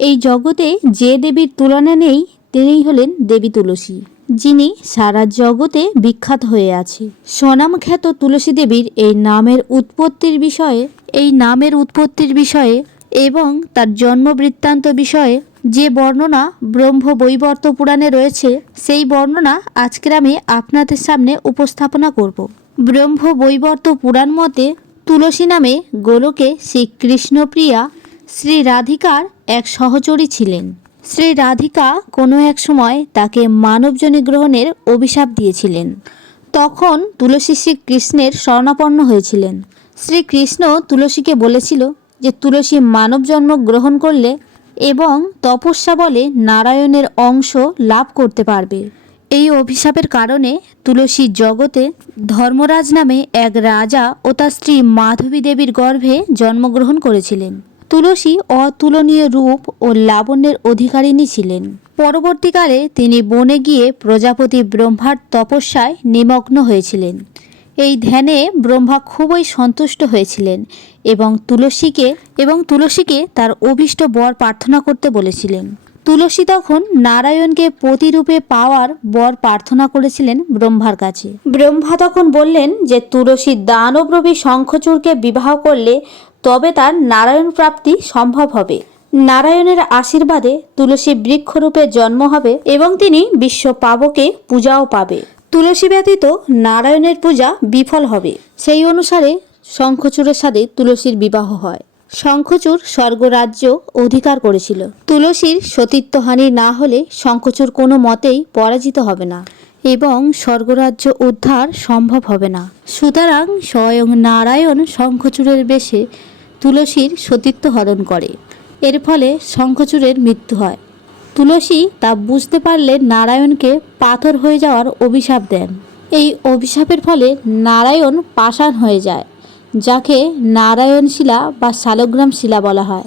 এই জগতে যে দেবীর তুলনা নেই তিনিই হলেন দেবী তুলসী, যিনি সারা জগতে বিখ্যাত হয়ে আছে। স্বনামখ্যাত তুলসী দেবীর এই নামের উৎপত্তির বিষয়ে এবং তার জন্ম বৃত্তান্ত বিষয়ে যে বর্ণনা ব্রহ্মবৈবর্ত পুরাণে রয়েছে, সেই বর্ণনা আজকের আমি আপনাদের সামনে উপস্থাপনা করব। ব্রহ্মবৈবর্ত পুরাণ মতে তুলসী নামে গোলকে শ্রীকৃষ্ণপ্রিয়া শ্রী রাধিকার এক সহচরী ছিলেন। শ্রী রাধিকা কোনো এক সময় তাকে মানবজনী গ্রহণের অভিশাপ দিয়েছিলেন। তখন তুলসী শ্রীকৃষ্ণের শরণাপন্ন হয়েছিলেন। শ্রীকৃষ্ণ তুলসীকে বলেছিল যে তুলসী মানব জন্ম গ্রহণ করলে এবং তপস্যা বলে নারায়ণের অংশ লাভ করতে পারবে। এই অভিশাপের কারণে তুলসী জগতে ধর্মরাজ নামে এক রাজা ও তার স্ত্রী মাধবী দেবীর গর্ভে জন্মগ্রহণ করেছিলেন। তুলসী অতুলনীয় রূপ ও লাবণ্যের অধিকারিণী ছিলেন। পরবর্তীকালে তিনি বনে গিয়ে প্রজাপতি ব্রহ্মার তপস্যায় নিমগ্ন হয়েছিলেন। এই ধ্যানে ব্রহ্মা খুবই সন্তুষ্ট হয়েছিলেন এবং তুলসীকে তার অভীষ্ট বর প্রার্থনা করতে বলেছিলেন। তুলসী তখন নারায়ণকে পতিরূপে পাওয়ার বর প্রার্থনা করেছিলেন ব্রহ্মার কাছে। ব্রহ্মা তখন বললেন যে তুলসী দানবরূপী শঙ্খচূড়কে বিবাহ করলে তবে তার নারায়ণ প্রাপ্তি সম্ভব হবে। নারায়ণের আশীর্বাদে তুলসী বৃক্ষরূপে জন্ম হবে এবং তিনি বিশ্ব পাবকে পূজাও পাবে। তুলসী ব্যতীত নারায়ণের পূজা বিফল হবে। সেই অনুসারে শঙ্খচূড়ের সাথে তুলসীর বিবাহ হয়। শঙ্খচূড় স্বর্গরাজ্য অধিকার করেছিল। তুলসীর সতীত্বহানি না হলে শঙ্খচূড় কোনো মতেই পরাজিত হবে না এবং স্বর্গরাজ্য উদ্ধার সম্ভব হবে না। সুতরাং স্বয়ং নারায়ণ শঙ্খচূড়ের বেশে তুলসীর সতীত্ব হরণ করে। এর ফলে শঙ্খচূড়ের মৃত্যু হয়। তুলসী তা বুঝতে পারলে নারায়ণকে পাথর হয়ে যাওয়ার অভিশাপ দেন। এই অভিশাপের ফলে নারায়ণ পাষাণ হয়ে যায়, যাকে নারায়ণ শিলা বা শালগ্রাম শিলা বলা হয়।